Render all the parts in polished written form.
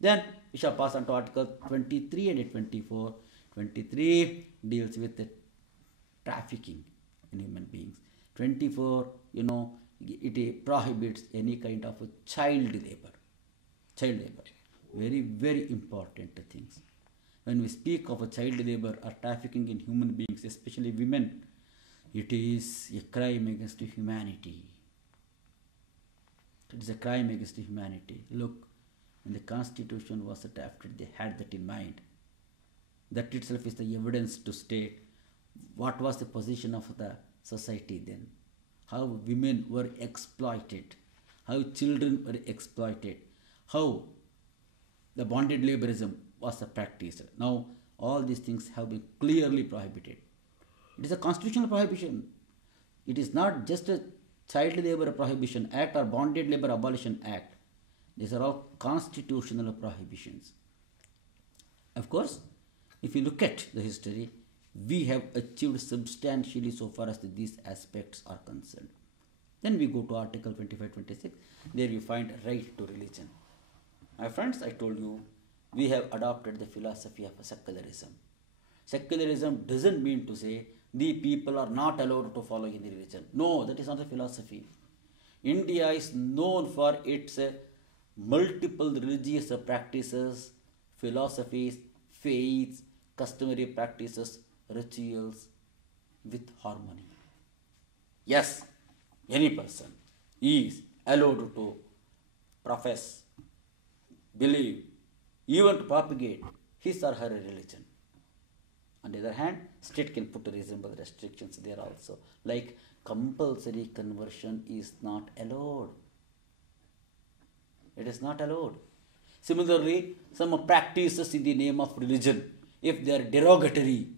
Then we shall pass on to Article 23 and 24. 23 deals with the trafficking in human beings. 24, it prohibits any kind of a child labor. Child labor. Very, very important things. When we speak of a child labor or trafficking in human beings, especially women, it is a crime against humanity. It is a crime against humanity. Look, when the Constitution was drafted, they had that in mind. That itself is the evidence to state what was the position of the society then, how women were exploited, how children were exploited, how the bonded laborism was practiced. Now, all these things have been clearly prohibited. It is a constitutional prohibition. It is not just a Child Labor Prohibition Act or Bonded Labor Abolition Act. These are all constitutional prohibitions. Of course, if you look at the history, we have achieved substantially so far as these aspects are concerned. Then we go to Article 25-26. There we find right to religion. My friends, I told you, we have adopted the philosophy of secularism. Secularism doesn't mean to say the people are not allowed to follow any religion. No, that is not the philosophy. India is known for its multiple religious practices, philosophies, faiths, customary practices, rituals with harmony. Yes, any person is allowed to profess, believe, even to propagate his or her religion. On the other hand, state can put reasonable restrictions there also, like compulsory conversion is not allowed. It is not allowed. Similarly, some practices in the name of religion, if they are derogatory,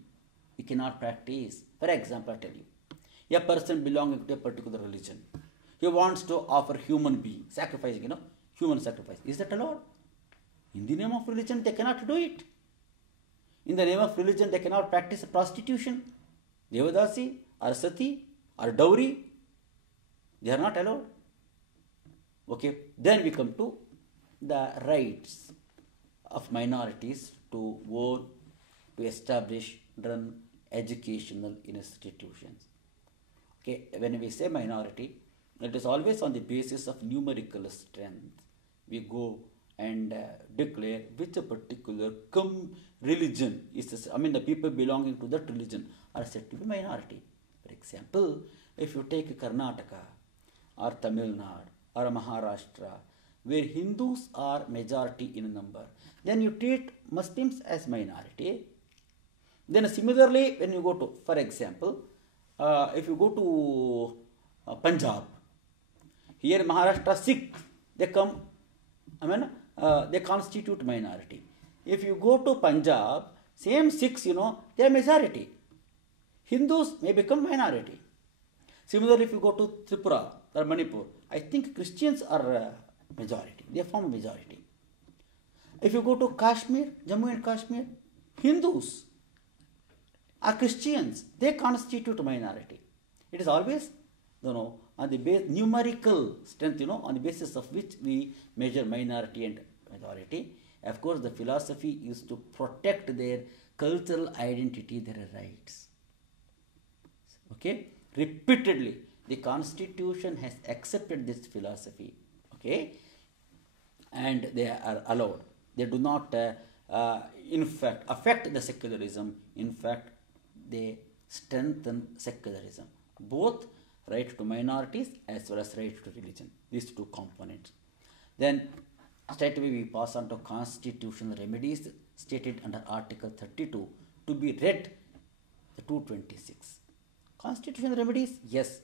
we cannot practice. For example, I tell you, a person belonging to a particular religion, he wants to offer human being, sacrificing, human sacrifice. Is that allowed? In the name of religion, they cannot do it. In the name of religion, they cannot practice prostitution, devadasi, or sati, or dowry. They are not allowed. Okay, then we come to the rights of minorities to own, to establish, run educational institutions. Okay, when we say minority, it is always on the basis of numerical strength. We go and declare which a particular religion is, the people belonging to that religion are said to be minority. For example, if you take Karnataka or Tamil Nadu or Maharashtra, where Hindus are majority in number, then you treat Muslims as minority. Then similarly, when you go to, for example, if you go to Punjab, here Maharashtra Sikh, they come, they constitute minority. If you go to Punjab, same Sikhs, they are majority. Hindus may become minority. Similarly, if you go to Tripura or Manipur, I think Christians are majority. They form a majority. If you go to Kashmir, Jammu and Kashmir, Hindus are Christians. They constitute a minority. It is always, on the numerical strength, on the basis of which we measure minority and majority. Of course, the philosophy is to protect their cultural identity, their rights. Okay? Repeatedly, the Constitution has accepted this philosophy. Okay? And they are allowed. They do not, in fact, affect the secularism. In fact, they strengthen secularism. Both right to minorities as well as right to religion. These two components. Then, straight away we pass on to constitutional remedies stated under Article 32 to be read the 226. Constitutional remedies? Yes.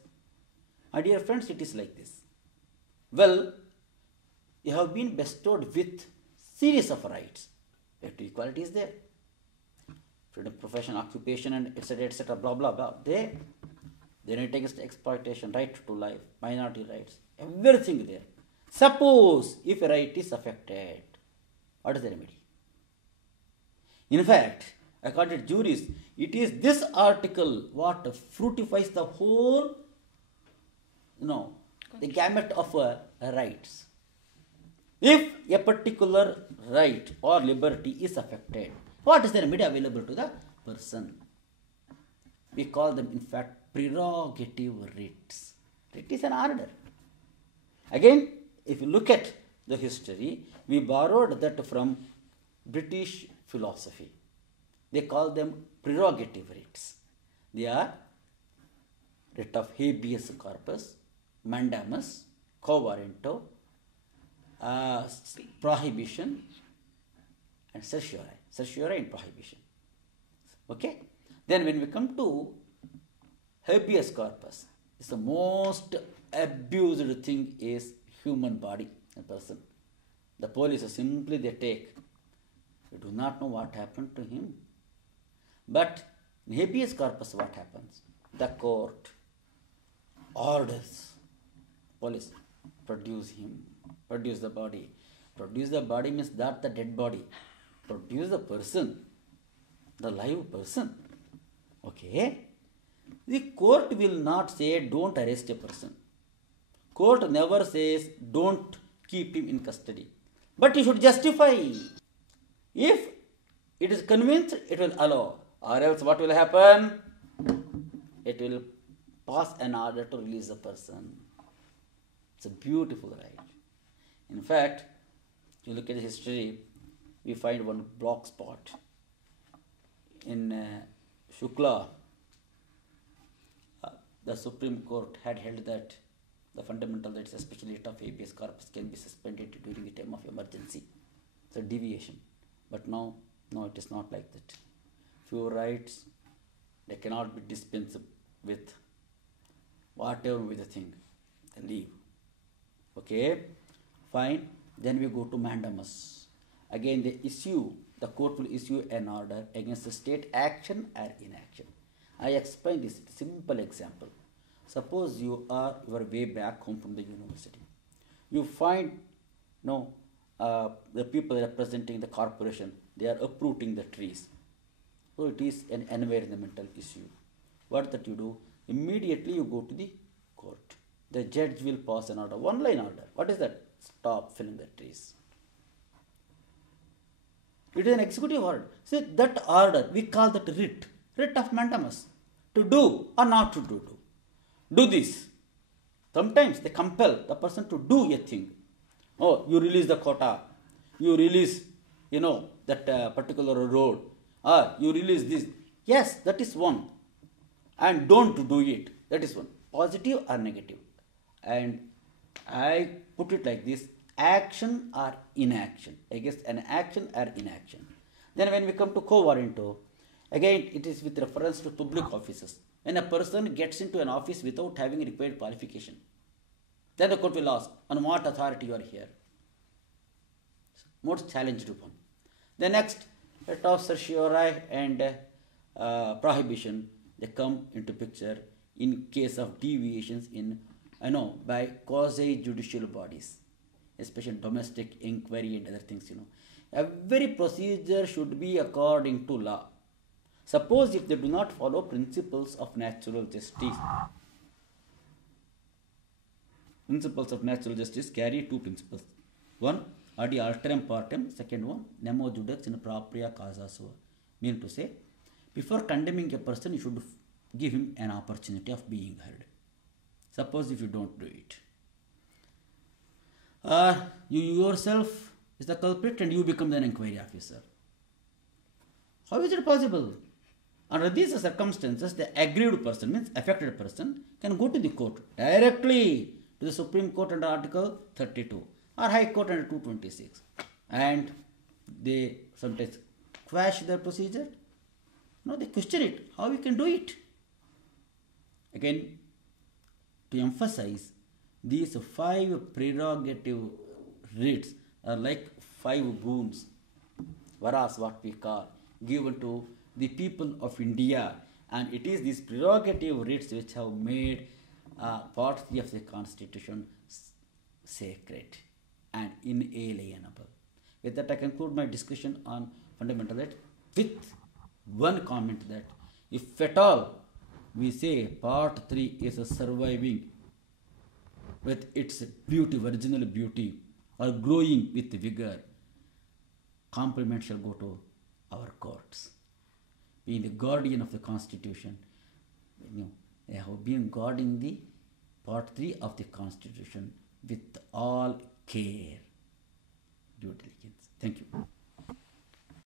My dear friends, it is like this. Well, you have been bestowed with series of rights. Right to equality is there. Freedom of profession, occupation, and etc., blah, blah, blah. They right against exploitation, right to life, minority rights, everything there. Suppose if a right is affected, what is the remedy? In fact, according to jurists, it is this article what fructifies the whole, the gamut of rights. If a particular right or liberty is affected, what is the remedy available to the person? We call them, in fact, prerogative writs. Writ is an order. Again, if you look at the history, we borrowed that from British philosophy. They call them prerogative writs. They are writ of habeas corpus, mandamus, quo warranto, prohibition, and certiorari. Certiorari and prohibition. Okay? Then when we come to habeas corpus, it's the most abused thing is human body, a person. The police simply they take. We do not know what happened to him. But in habeas corpus, what happens? The court orders police produce him, produce the body. Produce the body means not the dead body. Produce the person, the live person. Okay? The court will not say don't arrest a person. Court never says don't keep him in custody. But you should justify. If it is convinced, it will allow. Or else what will happen? It will pass an order to release the person. It's a beautiful right. In fact, if you look at the history, we find one black spot in Shukla. The Supreme Court had held that the fundamental rights, especially writ of habeas corpus, can be suspended during the time of emergency. It's a deviation. But now, no, it is not like that. Few rights, they cannot be dispensed with. Whatever with the thing, they leave. Okay, fine. Then we go to mandamus. Again, the court will issue an order against the state action or inaction. I explain this simple example. Suppose you are your way back home from the university. You find the people representing the corporation, they are uprooting the trees. So it is an environmental issue. What that you do? Immediately you go to the court. The judge will pass an order, one line order. What is that? Stop felling the trees. It is an executive order. See, that order, we call that writ of mandamus. To do or not to do. Do this. Sometimes they compel the person to do a thing. Oh, you release the quota. You release, that particular road. Or you release this. Yes, that is one. And don't do it. That is one. Positive or negative. And I put it like this. Action or inaction. I guess an action or inaction. Then when we come to quo warranto, again it is with reference to public offices. When a person gets into an office without having required qualification, then the court will ask, on what authority you are here? Most challenged one. The next, writ of certiorari and prohibition, they come into picture in case of deviations by quasi-judicial bodies, especially domestic inquiry and other things, Every procedure should be according to law. Suppose if they do not follow principles of natural justice. Principles of natural justice carry two principles. One, ad alteram partem. Second one, nemo judex in propria causa sua. Mean to say, before condemning a person, you should give him an opportunity of being heard. Suppose if you don't do it, you yourself is the culprit and you become the inquiry officer. How is it possible? Under these circumstances, the aggrieved person, means affected person, can go to the court directly to the Supreme Court under Article 32 or High Court under 226, and they sometimes quash the procedure. No, they question it. How we can do it? Again, to emphasize, these 5 prerogative writs are like 5 boons, varas, what we call, given to the people of India, and it is these prerogative writs which have made part 3 of the Constitution sacred and inalienable. With that, I conclude my discussion on fundamental rights with one comment that if at all we say part 3 is surviving with its beauty, original beauty, or growing with vigor, compliment shall go to our courts. Being the guardian of the Constitution, they have been guarding the Part 3 of the Constitution with all care, due diligence. Thank you.